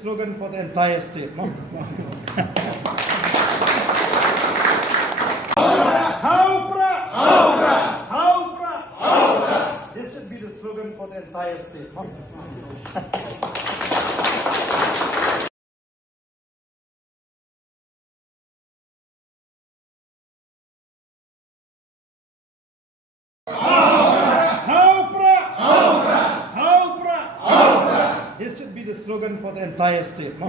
slogan for the entire state. No? How Prah! How Prah! How Prah! How Prah! This should be the slogan for the entire state. No? How Prah! How Prah! How Prah! How Prah! This should be the slogan for the entire state. No?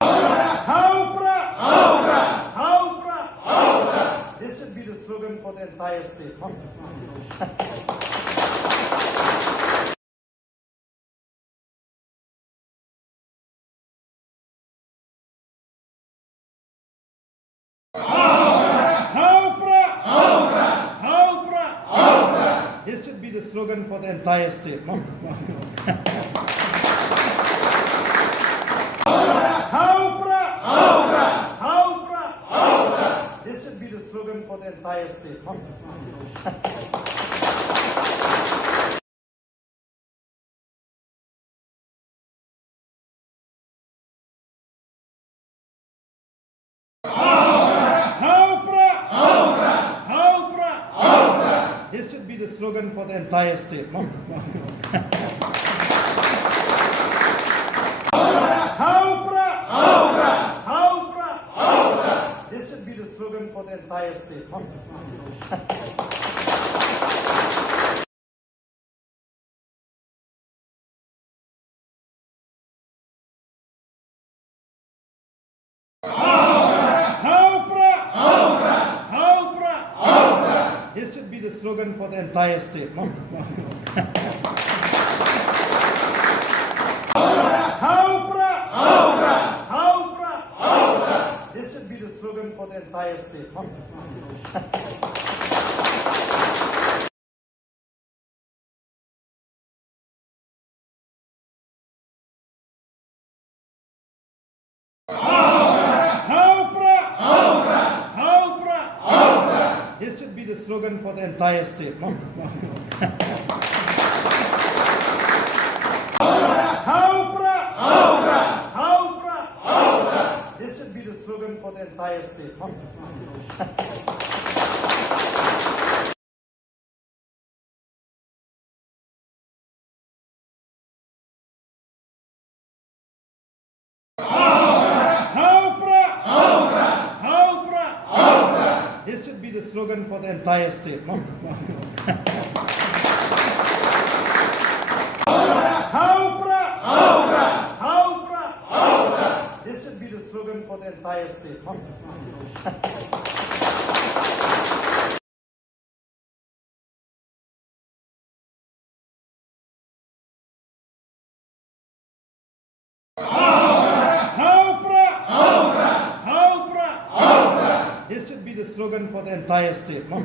How Prah! How Prah! How Prah! How Prah! This should be the slogan for the entire state. No? How Prah! How Prah! How Prah! How Prah! This should be the slogan for the entire state. No? How Prah! How Prah! How Prah! How Prah! This should be the slogan for the entire state. No? How Prah! How Prah! How Prah! How Prah! This should be the slogan for the entire state. No? How Prah! How Prah! How Prah! How Prah! This should be the slogan for the entire state. No? How Prah! How Prah! How Prah! How Prah! This should be the slogan for the entire state. No? How Prah! How Prah! How Prah! How Prah! This should be the slogan for the entire state. No? How Prah! How Prah! How Prah! How Prah! This should be the slogan for the entire state. No? How Prah! How Prah! How Prah! How Prah! This should be the slogan for the entire state. No? How Prah! How Prah! How Prah! How Prah! This should be the slogan for the entire state. No? How Prah! How Prah! How Prah! How Prah! This should be the slogan for the entire state. No? How Prah! How Prah! How Prah! How Prah! This should be the slogan for the entire state. No?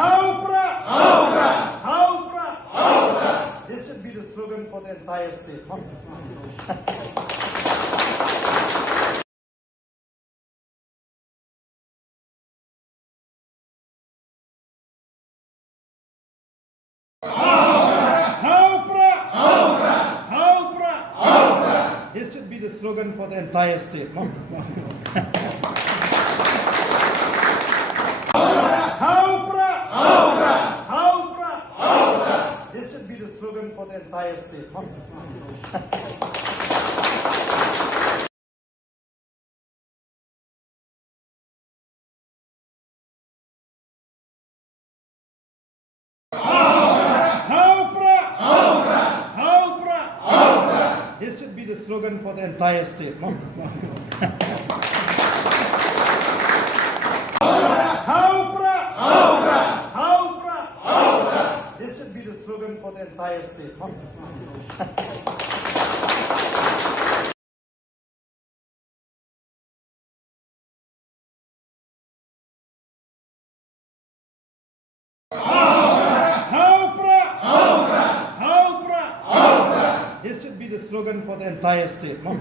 How Prah! How Prah! How Prah! How Prah! This should be the slogan for the entire state. No? How Prah! How Prah! How Prah! How Prah! This should be the slogan for the entire state. No? How Prah! How Prah! How Prah! How Prah! This should be the slogan for the entire state. No? How Prah! How Prah! How Prah! How Prah! This should be the slogan for the entire state. No? How Prah! How Prah! How Prah! How Prah! This should be the slogan for the entire state. No? How Prah! How Prah! How Prah! How Prah! This should be the slogan for the entire state. No?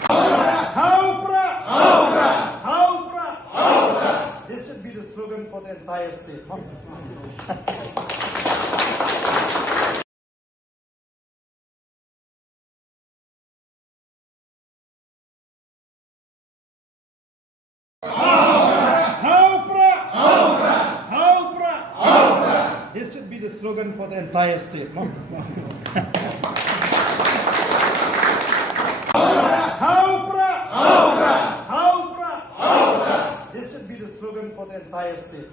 How Prah! How Prah! How Prah! How Prah! entire state. This should be the slogan for the entire state. This should be the slogan for the entire state.